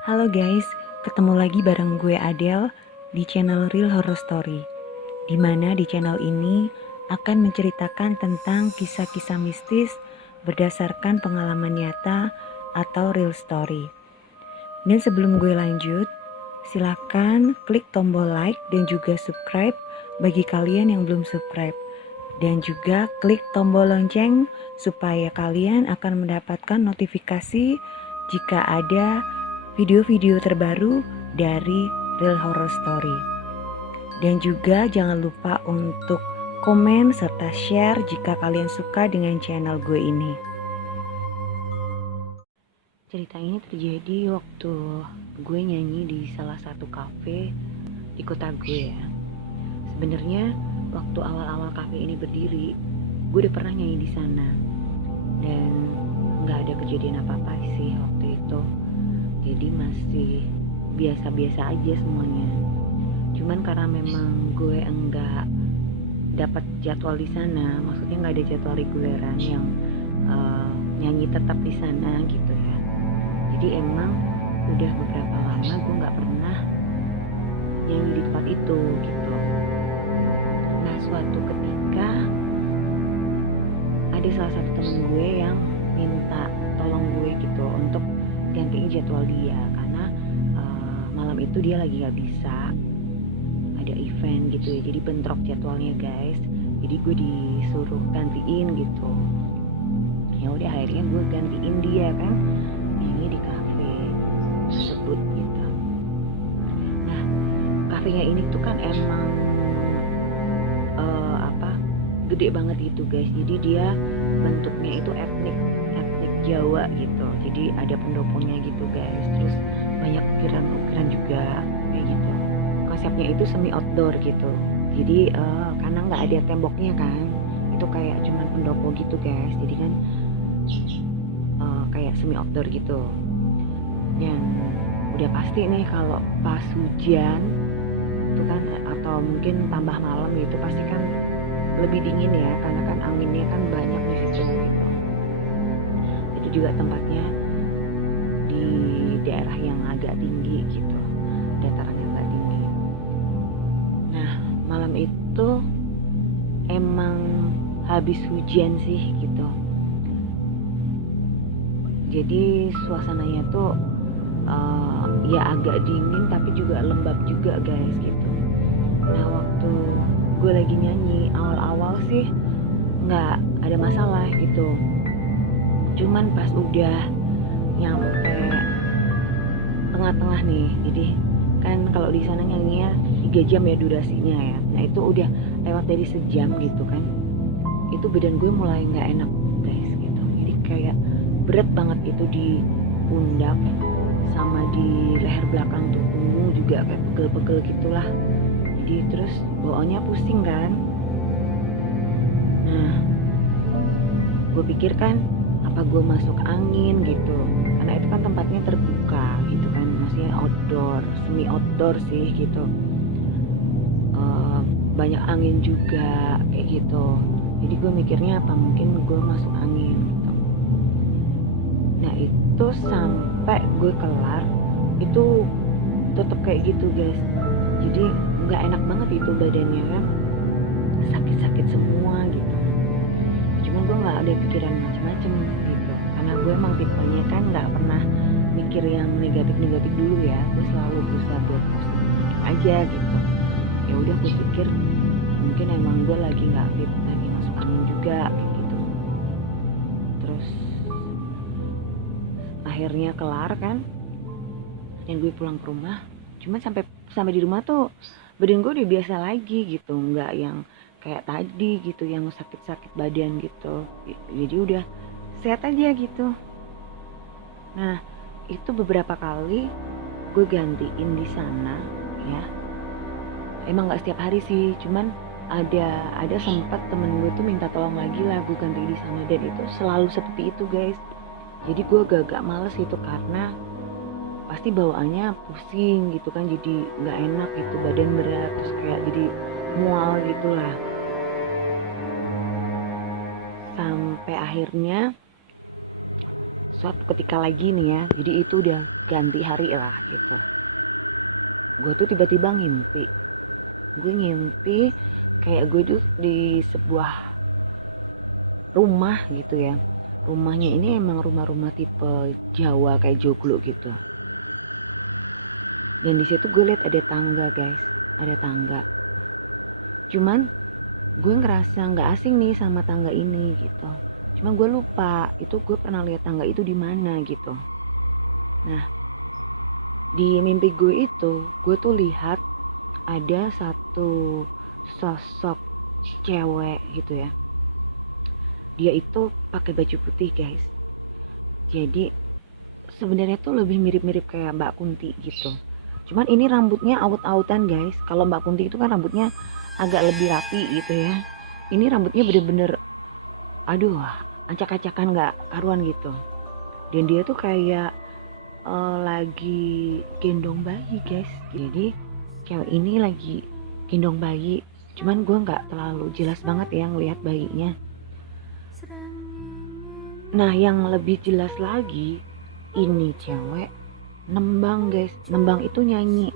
Halo guys, ketemu lagi bareng gue Adele di channel Real Horror Story. Dimana di channel ini akan menceritakan tentang kisah-kisah mistis berdasarkan pengalaman nyata atau real story. Dan sebelum gue lanjut, silakan klik tombol like dan juga subscribe bagi kalian yang belum subscribe. Dan juga klik tombol lonceng supaya kalian akan mendapatkan notifikasi jika ada video-video terbaru dari Real Horror Story. Dan juga jangan lupa untuk komen serta share jika kalian suka dengan channel gue ini. Cerita ini terjadi waktu gue nyanyi di salah satu kafe di kota gue ya. Sebenarnya waktu awal-awal kafe ini berdiri, gue udah pernah nyanyi di sana. Dan nggak ada kejadian apa-apa sih waktu itu. Jadi masih biasa-biasa aja semuanya. Cuman karena memang gue enggak dapat jadwal di sana, maksudnya nggak ada jadwal reguleran yang nyanyi tetap di sana gitu ya. Jadi emang udah beberapa lama gue nggak pernah nyanyi di tempat itu gitu. Nah suatu ketika ada salah satu temen gue yang minta tolong gue gitu untuk gantiin jadwal dia karena malam itu dia lagi gak bisa, ada event gitu ya, jadi bentrok jadwalnya guys. Jadi gue disuruh gantiin gitu. Ya udah akhirnya gue gantiin dia kan nyanyi di kafe tersebut gitu. Nah kafenya ini tuh kan emang gede banget gitu guys. Jadi dia bentuknya itu etnik Jawa gitu. Jadi ada pendoponya gitu guys. Terus banyak ukiran-ukiran juga kayak gitu. Konsepnya itu semi outdoor gitu. Jadi karena nggak ada temboknya kan, itu kayak cuman pendopo gitu guys. Jadi kan kayak semi outdoor gitu. Dan udah pasti nih kalau pas hujan itu kan, atau mungkin tambah malam gitu, pasti kan lebih dingin ya, karena kan anginnya kan banyak di situ gitu. Itu juga tempatnya di daerah yang agak tinggi gitu, dataran yang agak tinggi. Nah malam itu emang habis hujan sih gitu. Jadi suasananya tuh ya agak dingin tapi juga lembab juga guys gitu. Nah waktu gue lagi nyanyi awal-awal sih nggak ada masalah gitu. Cuman pas udah nyampe tengah-tengah nih, jadi kan kalau di sana nyanyinya 3 jam ya durasinya ya. Nah itu udah lewat dari sejam gitu kan, itu badan gue mulai nggak enak guys gitu. Jadi kayak berat banget itu di pundak sama di leher belakang tuh, punggung juga kayak pegel-pegel gitulah. Jadi terus bawaannya pusing kan. Nah gue pikir kan apa gue masuk angin gitu, karena itu kan tempatnya terbuka gitu kan, maksudnya outdoor, semi outdoor sih gitu. Banyak angin juga kayak gitu. Jadi gue mikirnya apa mungkin gue masuk angin gitu. Nah itu sampai gue kelar itu tetap kayak gitu guys. Jadi nggak enak banget itu badannya kan, sakit-sakit semua gitu. Cuman gue nggak ada pikiran macam-macam gitu, karena gue emang tipenya kan nggak pernah mikir yang negatif-negatif dulu ya. Gue selalu berusaha buat positif aja gitu. Ya udah gue pikir mungkin emang gue lagi nggak fit, lagi masuk angin juga kayak gitu. Terus akhirnya kelar kan, dan gue pulang ke rumah. Cuman sampai di rumah tuh badan gue udah biasa lagi gitu, nggak yang kayak tadi gitu yang sakit-sakit badan gitu. Jadi udah sehat aja gitu. Nah itu beberapa kali gue gantiin di sana ya. Emang nggak setiap hari sih, cuman ada sempat temen gue tuh minta tolong lagi lah gue ganti di sana, dan itu selalu seperti itu guys. Jadi gue agak males itu karena pasti bawaannya pusing gitu kan, jadi nggak enak gitu, badan berat, terus kayak jadi mual gitulah. Sampai akhirnya suatu ketika lagi nih ya, jadi itu udah ganti hari lah gitu. Gue tuh tiba-tiba ngimpi kayak gue tuh di sebuah rumah gitu ya. Rumahnya ini emang rumah-rumah tipe Jawa kayak joglo gitu. Dan di situ gue lihat ada tangga guys, ada tangga. Cuman gue ngerasa nggak asing nih sama tangga ini gitu. Cuma gue lupa itu gue pernah lihat tangga itu di mana gitu. Nah, di mimpi gue tuh lihat ada satu sosok cewek gitu ya. Dia itu pakai baju putih guys. Jadi sebenarnya tuh lebih mirip-mirip kayak Mbak Kunti gitu. Cuman ini rambutnya aut-autan guys. Kalau Mbak Kunti itu kan rambutnya agak lebih rapi gitu ya. Ini rambutnya bener-bener aduh acak-acakan nggak karuan gitu. Dan dia tuh kayak lagi gendong bayi guys. Jadi cewek ini lagi gendong bayi. Cuman gue nggak terlalu jelas banget ya ngelihat bayinya. Nah yang lebih jelas lagi ini cewek nembang guys. Nembang itu nyanyi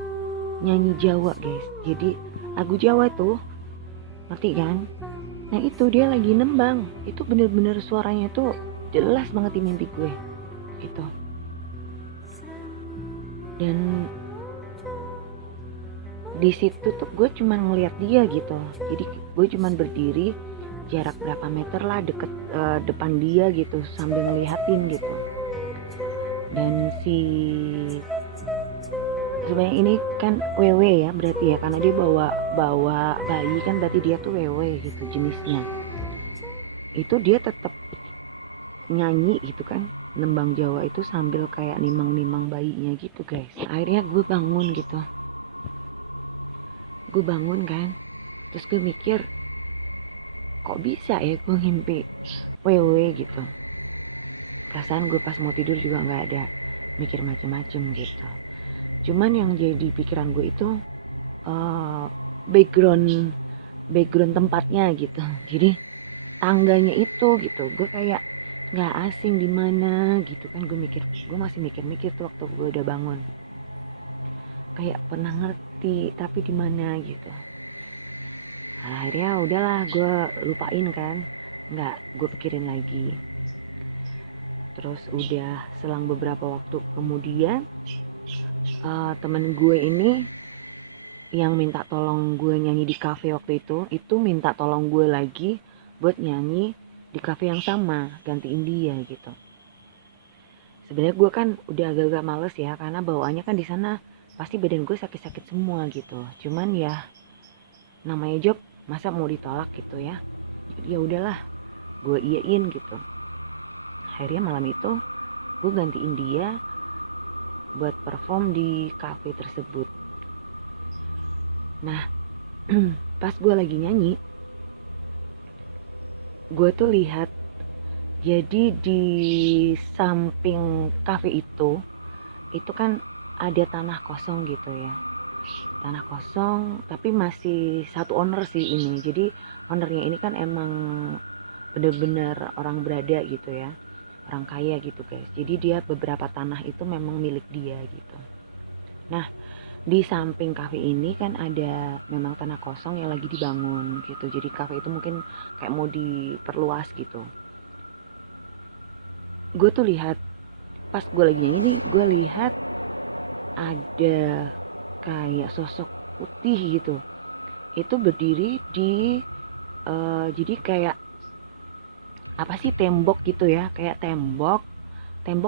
Jawa guys. Jadi lagu Jawa tuh ngerti kan? Nah itu dia lagi nembang. Itu bener-bener suaranya tuh jelas banget di mimpi gue gitu. Dan di situ tuh gue cuman ngeliat dia gitu. Jadi gue cuman berdiri jarak berapa meter lah deket depan dia gitu sambil ngeliatin gitu. Dan si sebenarnya ini kan wewe ya berarti ya, karena dia bawa bayi kan, berarti dia tuh wewe gitu jenisnya. Itu dia tetap nyanyi gitu kan, nembang Jawa itu sambil kayak nimang-nimang bayinya gitu guys. Akhirnya gue bangun gitu. Gue bangun kan, terus gue mikir kok bisa ya gue ngimpi wewe gitu. Perasaan gue pas mau tidur juga nggak ada mikir macem-macem gitu. Cuman yang jadi pikiran gue itu background tempatnya gitu. Jadi tangganya itu gitu, gue kayak nggak asing di mana gitu kan. Gue masih mikir-mikir tuh waktu gue udah bangun, kayak pernah ngerti tapi di mana gitu. Akhirnya udahlah gue lupain kan, nggak gue pikirin lagi. Terus udah selang beberapa waktu kemudian temen gue ini yang minta tolong gue nyanyi di cafe waktu itu minta tolong gue lagi buat nyanyi di cafe yang sama, gantiin dia gitu. Sebenarnya gue kan udah agak-agak males ya, karena bawaannya kan di sana pasti badan gue sakit-sakit semua gitu. Cuman ya namanya job, masa mau ditolak gitu ya. Ya udahlah, gue iyain gitu. Akhirnya malam itu gue gantiin dia buat perform di cafe tersebut. Nah, pas gue lagi nyanyi, gue tuh lihat, jadi di samping cafe itu kan ada tanah kosong gitu ya. Tanah kosong tapi masih satu owner sih ini. Jadi ownernya ini kan emang bener-bener orang berada gitu ya, orang kaya gitu guys. Jadi dia beberapa tanah itu memang milik dia gitu. Nah di samping kafe ini kan ada memang tanah kosong yang lagi dibangun gitu. Jadi kafe itu mungkin kayak mau diperluas gitu. Gue tuh lihat pas gue lagi nyanyi nih, gue lihat ada kayak sosok putih gitu. Itu berdiri di jadi kayak apa sih, tembok gitu ya, kayak tembok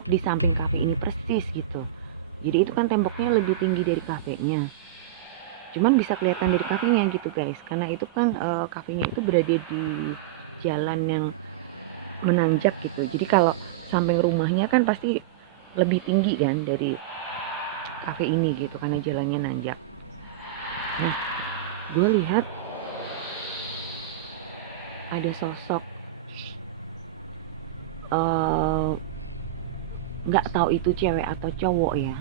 di samping kafe ini persis gitu. Jadi itu kan temboknya lebih tinggi dari kafenya. Cuman bisa kelihatan dari kafenya gitu guys, karena itu kan kafenya itu berada di jalan yang menanjak gitu. Jadi kalau samping rumahnya kan pasti lebih tinggi kan dari kafe ini gitu, karena jalannya nanjak. Nah, gue lihat ada sosok nggak tahu itu cewek atau cowok ya,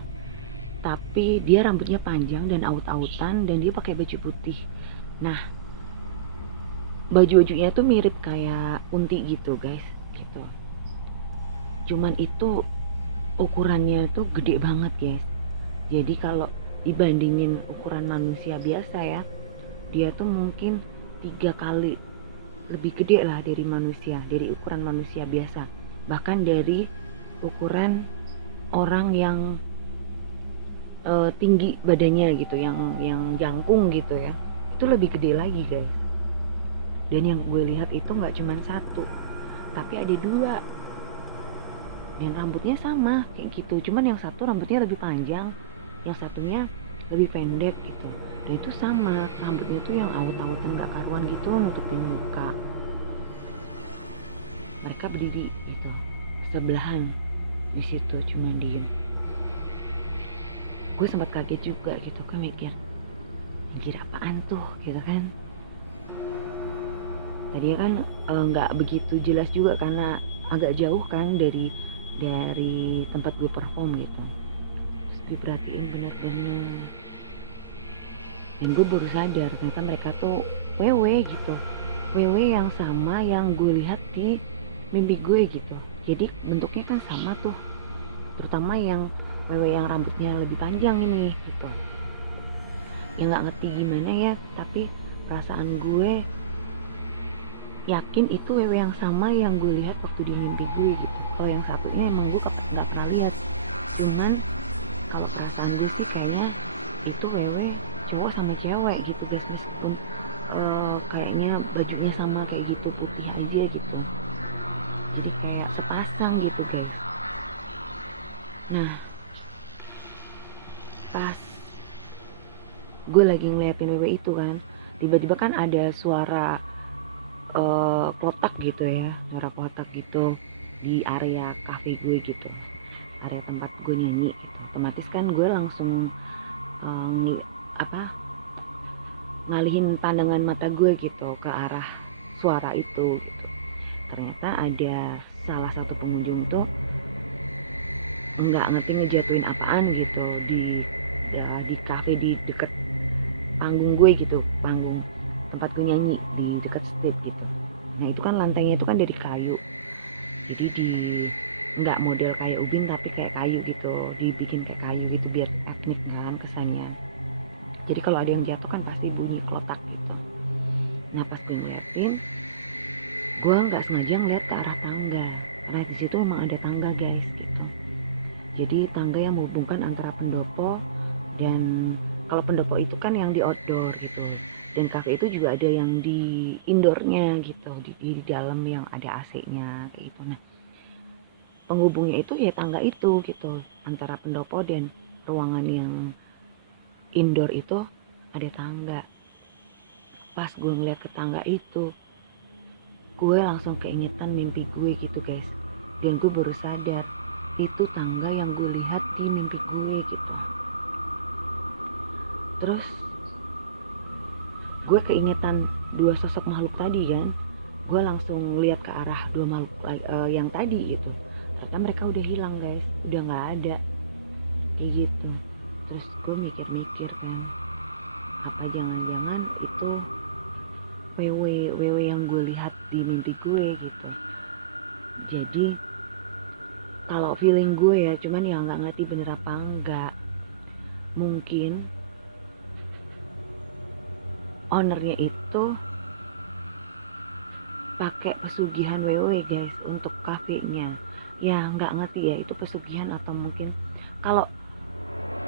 tapi dia rambutnya panjang dan aut-autan dan dia pakai baju putih. Nah baju-bajunya tuh mirip kayak Kunti gitu guys gitu. Cuman itu ukurannya tuh gede banget guys. Jadi kalau dibandingin ukuran manusia biasa ya, dia tuh mungkin 3 kali lebih gede lah dari manusia, dari ukuran manusia biasa, bahkan dari ukuran orang yang tinggi badannya gitu, yang jangkung gitu ya, itu lebih gede lagi guys. Dan yang gue lihat itu nggak cuma satu, tapi ada 2, dan rambutnya sama kayak gitu, cuman yang satu rambutnya lebih panjang, yang satunya lebih pendek gitu. Dan itu sama, rambutnya tuh yang awet-awetan gak karuan gitu, nutupin muka. Mereka berdiri gitu sebelahan di situ, cuma diem. Gue sempat kaget juga gitu, gue mikir anjir apaan tuh gitu kan. Tadinya kan nggak begitu jelas juga karena agak jauh kan dari tempat gue perform gitu. Terus gue perhatiin bener-bener, dan gue baru sadar ternyata mereka tuh wewe gitu, wewe yang sama yang gue lihat di mimpi gue gitu. Jadi bentuknya kan sama tuh, terutama yang wewe yang rambutnya lebih panjang ini gitu. Yang nggak ngerti gimana ya, tapi perasaan gue yakin itu wewe yang sama yang gue lihat waktu di mimpi gue gitu. Kalau yang satunya emang gue nggak pernah lihat, cuman kalau perasaan gue sih kayaknya itu wewe cowok sama cewek gitu guys, meskipun kayaknya bajunya sama kayak gitu, putih aja gitu, jadi kayak sepasang gitu guys. Nah pas gue lagi ngeliatin wewe itu kan, tiba-tiba kan ada suara kotak gitu ya, suara kotak gitu di area cafe gue gitu, area tempat gue nyanyi gitu. Otomatis kan gue langsung apa ngalihin pandangan mata gue gitu ke arah suara itu gitu. Ternyata ada salah satu pengunjung tuh nggak ngerti ngejatuhin apaan gitu di cafe di deket panggung gue gitu, panggung tempat gue nyanyi di deket stage gitu. Nah itu kan lantainya itu kan dari kayu, jadi di nggak model kayak ubin tapi kayak kayu gitu, dibikin kayak kayu gitu biar etnik kan kesannya. Jadi kalau ada yang jatuh kan pasti bunyi klotak gitu. Nah pas gue ngeliatin, gue nggak sengaja ngeliat ke arah tangga, karena di situ memang ada tangga guys gitu. Jadi tangga yang menghubungkan antara pendopo dan kalau pendopo itu kan yang di outdoor gitu, dan cafe itu juga ada yang di indoornya gitu, di dalam yang ada AC-nya kayak gitu. Nah penghubungnya itu ya tangga itu gitu, antara pendopo dan ruangan yang indoor itu ada tangga. Pas gue ngeliat ke tangga itu, gue langsung keingetan mimpi gue gitu guys, dan gue baru sadar itu tangga yang gue lihat di mimpi gue gitu. Terus gue keingetan 2 sosok makhluk tadi kan, gue langsung lihat ke arah 2 makhluk yang tadi gitu. Ternyata mereka udah hilang guys, udah nggak ada kayak gitu. Terus gue mikir-mikir kan, apa jangan-jangan itu wewe yang gue lihat di mimpi gue gitu. Jadi kalau feeling gue ya, cuman ya nggak ngerti bener apa enggak, mungkin ownernya itu pakai pesugihan WW guys untuk kafenya. Ya nggak ngerti ya itu pesugihan atau mungkin kalau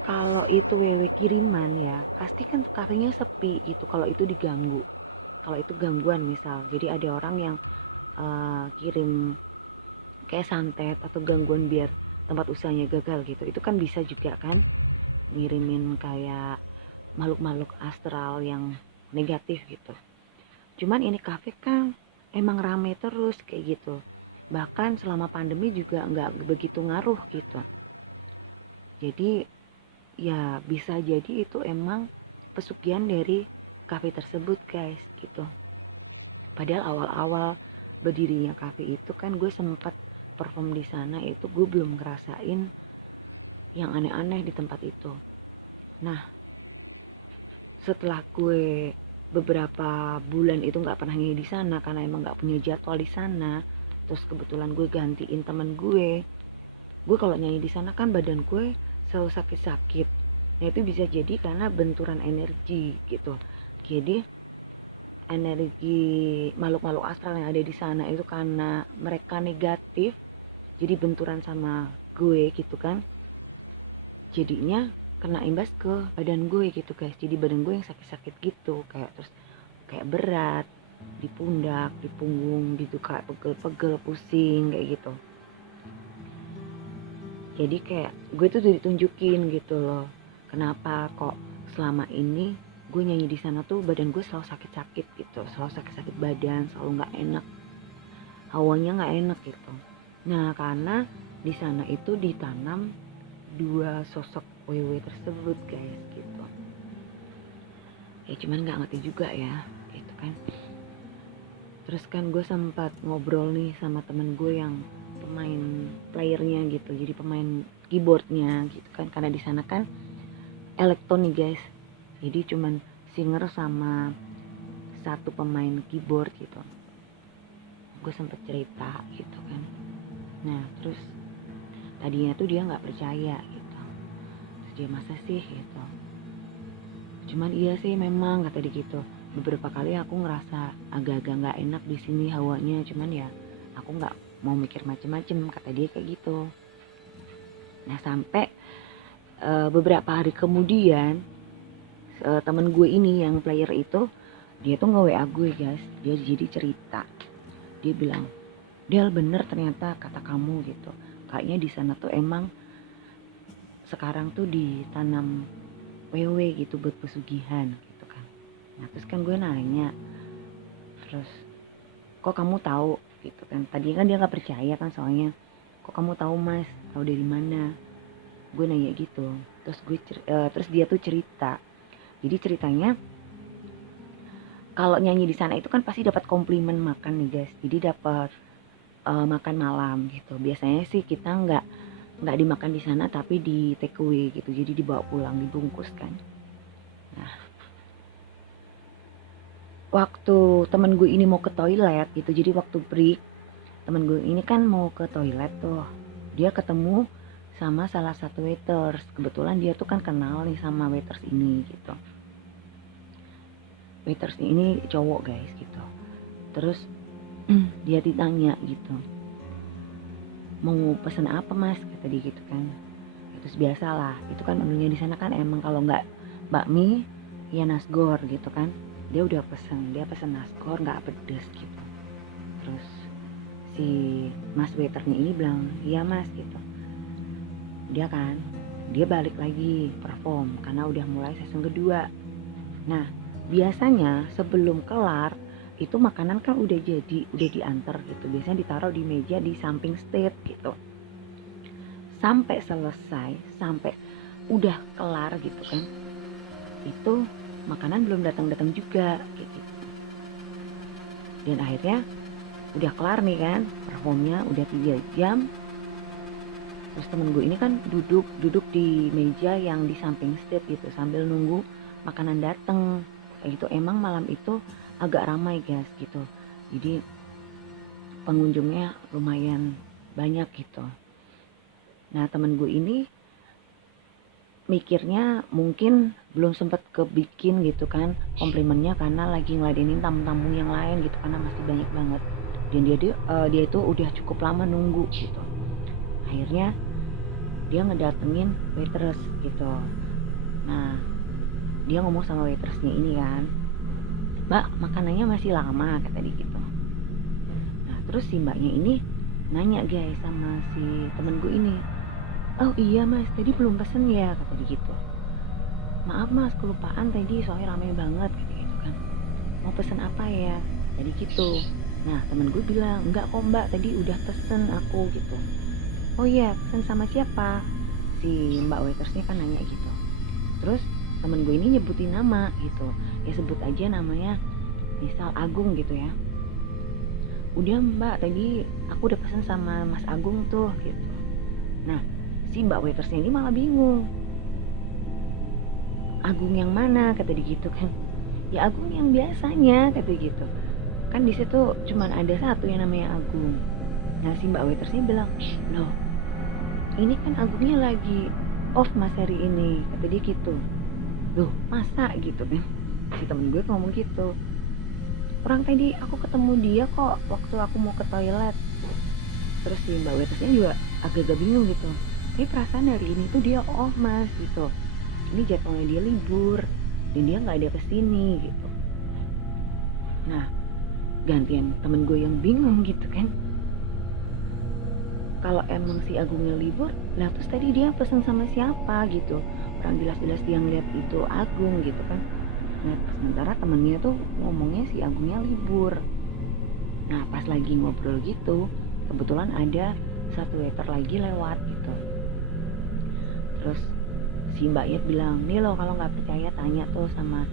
kalau itu WW kiriman ya pasti kan kafenya sepi gitu kalau itu diganggu. Kalau itu gangguan misal, jadi ada orang yang kirim kayak santet atau gangguan biar tempat usahanya gagal gitu, itu kan bisa juga kan ngirimin kayak makhluk-makhluk astral yang negatif gitu. Cuman ini kafe kan emang rame terus kayak gitu, bahkan selama pandemi juga nggak begitu ngaruh gitu. Jadi ya bisa jadi itu emang pesugihan dari kafe tersebut guys gitu. Padahal awal-awal berdirinya kafe itu kan gue sempat perform di sana, itu gue belum ngerasain yang aneh-aneh di tempat itu. Nah setelah gue beberapa bulan itu nggak pernah nyanyi di sana karena emang nggak punya jadwal di sana, terus kebetulan gue gantiin temen gue gue kalau nyanyi di sana kan badan gue selalu sakit-sakit. Nah itu bisa jadi karena benturan energi gitu. Jadi energi makhluk-makhluk astral yang ada di sana itu karena mereka negatif, jadi benturan sama gue gitu kan, jadinya kena imbas ke badan gue gitu guys. Jadi badan gue yang sakit-sakit gitu, kayak terus kayak berat di pundak, di punggung gitu, kayak pegel-pegel, pusing kayak gitu. Jadi kayak gue tuh ditunjukin gitu loh, kenapa kok selama ini gue nyanyi di sana tuh badan gue selalu sakit-sakit gitu, selalu sakit-sakit badan, selalu nggak enak, hawanya nggak enak gitu. Nah karena di sana itu ditanam dua sosok wewe tersebut guys gitu. Ya cuman nggak ngerti juga ya gitu kan. Terus kan gue sempat ngobrol nih sama temen gue yang pemain playernya gitu, jadi pemain keyboardnya gitu kan, karena di sana kan elektron nih guys, jadi cuman singer sama satu pemain keyboard gitu. Gue sempet cerita gitu kan. Nah terus tadinya tuh dia nggak percaya gitu, terus dia masa sih gitu, cuman iya sih memang kata dia gitu, beberapa kali aku ngerasa agak-agak nggak enak di sini hawanya, cuman ya aku nggak mau mikir macem-macem kata dia kayak gitu. Nah sampai beberapa hari kemudian temen gue ini yang player itu dia tuh nge-WA gue guys, dia jadi cerita, dia bilang, Del bener ternyata kata kamu gitu, kayaknya di sana tuh emang sekarang tuh ditanam wewe gitu buat pesugihan gitu kan. Nah terus kan gue nanya, terus kok kamu tahu gitu kan, tadi kan dia nggak percaya kan soalnya, kok kamu tahu mas, tahu dari mana, gue nanya gitu. Terus dia tuh cerita, jadi ceritanya kalau nyanyi di sana itu kan pasti dapat komplimen makan nih guys, jadi dapat makan malam gitu. Biasanya sih kita nggak dimakan di sana tapi di take away gitu, jadi dibawa pulang dibungkus kan. Nah waktu temen gue ini mau ke toilet gitu, jadi waktu break temen gue ini kan mau ke toilet tuh, dia ketemu sama salah satu waiters, kebetulan dia tuh kan kenal nih sama waiters ini gitu. Waiters ini cowok guys gitu. Terus dia ditanya gitu, mau pesen apa mas, kata dia gitu kan. Terus biasalah itu kan menunya di sana kan emang kalau nggak bakmi ya nasgor gitu kan. Dia pesen nasgor nggak pedes gitu. Terus si mas waiternya ini bilang iya mas gitu. Dia balik lagi perform karena udah mulai season kedua. Nah biasanya sebelum kelar itu makanan kan udah diantar gitu, biasanya ditaruh di meja di samping stage gitu, sampai selesai, sampai udah kelar gitu kan, itu makanan belum datang juga gitu. Dan akhirnya udah kelar nih kan performnya, udah 3 jam. Terus temen gue ini kan duduk di meja yang di samping stage gitu sambil nunggu makanan datang kayak gitu. Emang malam itu agak ramai guys gitu, jadi pengunjungnya lumayan banyak gitu. Nah temen gue ini mikirnya mungkin belum sempet kebikin gitu kan komplimennya, karena lagi ngeladenin tamu-tamu yang lain gitu, karena masih banyak banget. Dan dia itu udah cukup lama nunggu gitu. Akhirnya dia ngedatengin waitress gitu. Nah dia ngomong sama waitressnya ini kan, mbak makanannya masih lama, kata dia gitu. Nah terus si mbaknya ini nanya guys sama si temen gue ini, oh iya mas tadi belum pesen ya, kata dia gitu. Maaf mas kelupaan tadi soalnya ramai banget gitu kan, mau pesen apa ya tadi gitu. Nah temen gue bilang enggak kok mbak, tadi udah pesen aku gitu. Oh iya pesen sama siapa, si mbak waitersnya kan nanya gitu. Terus temen gue ini nyebutin nama gitu, ya sebut aja namanya misal Agung gitu ya. Udah mbak tadi aku udah pesen sama mas Agung tuh gitu. Nah si mbak waitersnya ini malah bingung, Agung yang mana, kata dia gitu kan. Ya Agung yang biasanya, kata dia gitu. Kan di situ cuman ada satu yang namanya Agung. Nah si mbak waitersnya bilang, loh ini kan Agungnya lagi off mas hari ini, kata dia gitu. Loh masa gitu kan, si temen gue ngomong gitu, orang tadi aku ketemu dia kok waktu aku mau ke toilet. Terus si mbak waitressnya juga agak-agak bingung gitu, tapi perasaan hari ini tuh dia off mas gitu, ini jadwalnya dia libur dan dia nggak ada kesini gitu. Nah gantian temen gue yang bingung gitu kan, kalau emang si Agungnya libur, lah terus tadi dia pesen sama siapa gitu, orang jelas-jelas dia ngeliat itu Agung gitu kan. Nah sementara temennya tuh ngomongnya si Agungnya libur. Nah pas lagi ngobrol gitu, kebetulan ada satu waiter lagi lewat gitu. Terus si mbaknya bilang, nih lo kalau nggak percaya tanya tuh sama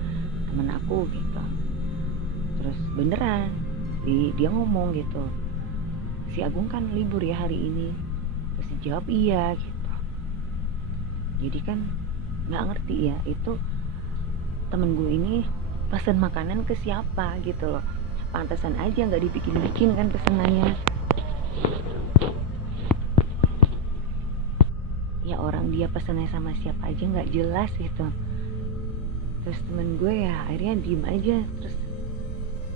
temen aku gitu. Terus beneran dia ngomong gitu, si Agung kan libur ya hari ini. Terus dijawab iya gitu. Jadi kan nggak ngerti ya itu temen gue ini pesan makanan ke siapa gitu loh. Pantesan aja nggak dibikin-bikin kan pesenannya. Ya orang dia pesennya sama siapa aja nggak jelas gitu. Terus temen gue ya akhirnya diem aja. Terus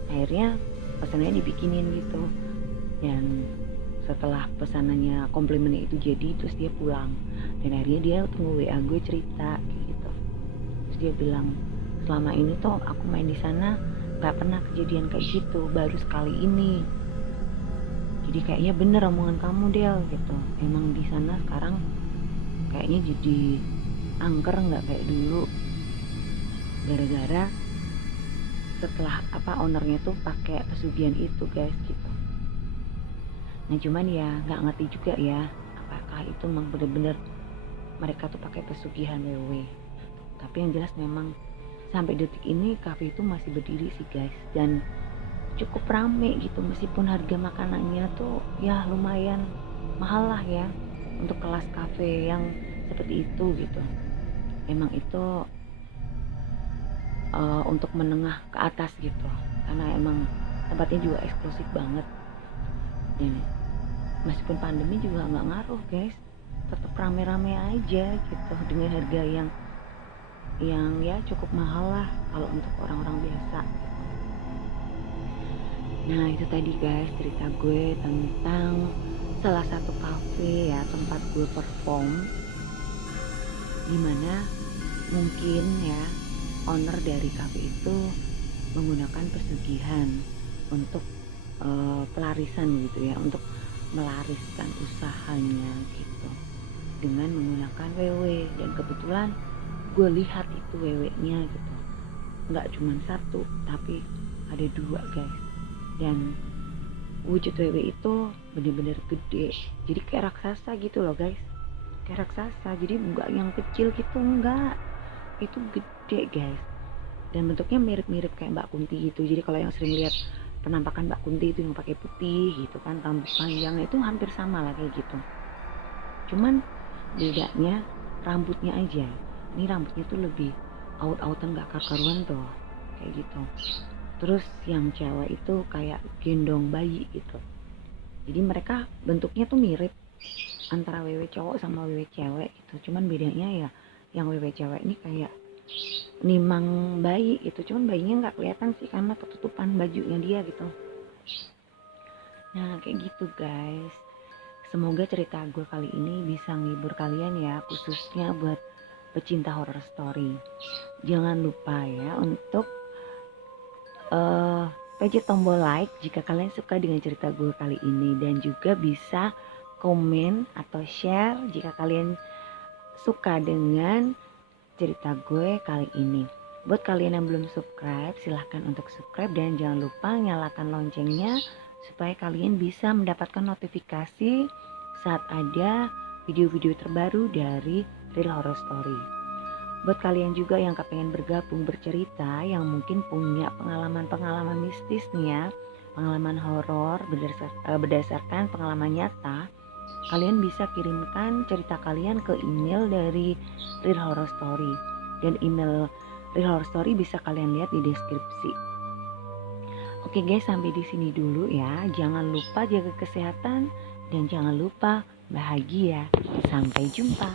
akhirnya pesannya dibikinin gitu. Dan setelah pesanannya komplimennya itu jadi, terus dia pulang. Dan akhirnya dia tunggu WA gue cerita kayak gitu. Terus dia bilang, selama ini tuh aku main di sana nggak pernah kejadian kayak gitu, baru sekali ini. Jadi kayaknya bener omongan kamu Del gitu, emang di sana sekarang kayaknya jadi angker nggak kayak dulu, gara-gara setelah ownernya tuh pakai pesugihan itu guys gitu. Nah cuman ya nggak ngerti juga ya apakah itu memang bener-bener mereka tuh pakai pesugihan WW. Tapi yang jelas memang sampai detik ini kafe itu masih berdiri sih guys, dan cukup rame gitu, meskipun harga makanannya tuh ya lumayan mahal lah ya untuk kelas kafe yang seperti itu gitu. Emang itu untuk menengah ke atas gitu, karena emang tempatnya juga eksklusif banget. Dan meskipun pandemi juga nggak ngaruh guys, tetap rame-rame aja gitu dengan harga yang ya cukup mahal lah kalau untuk orang-orang biasa. Nah itu tadi guys cerita gue tentang salah satu cafe ya tempat gue perform, dimana mungkin ya owner dari cafe itu menggunakan pesugihan untuk pelarisan gitu ya, untuk melariskan usahanya gitu dengan menggunakan WW. Dan kebetulan gue lihat itu WW-nya gitu, nggak cuma satu tapi ada dua guys. Dan wujud WW itu bener-bener gede, jadi kayak raksasa gitu loh guys, kayak raksasa. Jadi nggak yang kecil gitu, enggak, itu gede guys. Dan bentuknya mirip-mirip kayak Mbak Kunti gitu. Jadi kalau yang sering lihat penampakan Mbak Kunti itu yang pakai putih gitu kan, rambut panjang, itu hampir sama lah kayak gitu. Cuman bedanya rambutnya aja, ini rambutnya tuh lebih aut-autan gak karuan tuh kayak gitu. Terus yang cewek itu kayak gendong bayi gitu. Jadi mereka bentuknya tuh mirip antara wewe cowok sama wewe cewek gitu. Cuman bedanya ya yang wewe cewek ini kayak nimang bayi gitu, cuman bayinya nggak kelihatan sih karena ketutupan bajunya dia gitu. Nah kayak gitu guys. Semoga cerita gue kali ini bisa menghibur kalian ya, khususnya buat pecinta horror story. Jangan lupa ya untuk pencet tombol like jika kalian suka dengan cerita gue kali ini, dan juga bisa komen atau share jika kalian suka dengan cerita gue kali ini. Buat kalian yang belum subscribe, silahkan untuk subscribe dan jangan lupa nyalakan loncengnya supaya kalian bisa mendapatkan notifikasi saat ada video-video terbaru dari Real Horror Story. Buat kalian juga yang kepengen bergabung bercerita, yang mungkin punya pengalaman-pengalaman mistis nih ya, pengalaman horor berdasarkan pengalaman nyata, kalian bisa kirimkan cerita kalian ke email dari Real Horror Story. Dan email Real Horror Story bisa kalian lihat di deskripsi. Oke guys, sampai di sini dulu ya. Jangan lupa jaga kesehatan dan jangan lupa bahagia. Sampai jumpa.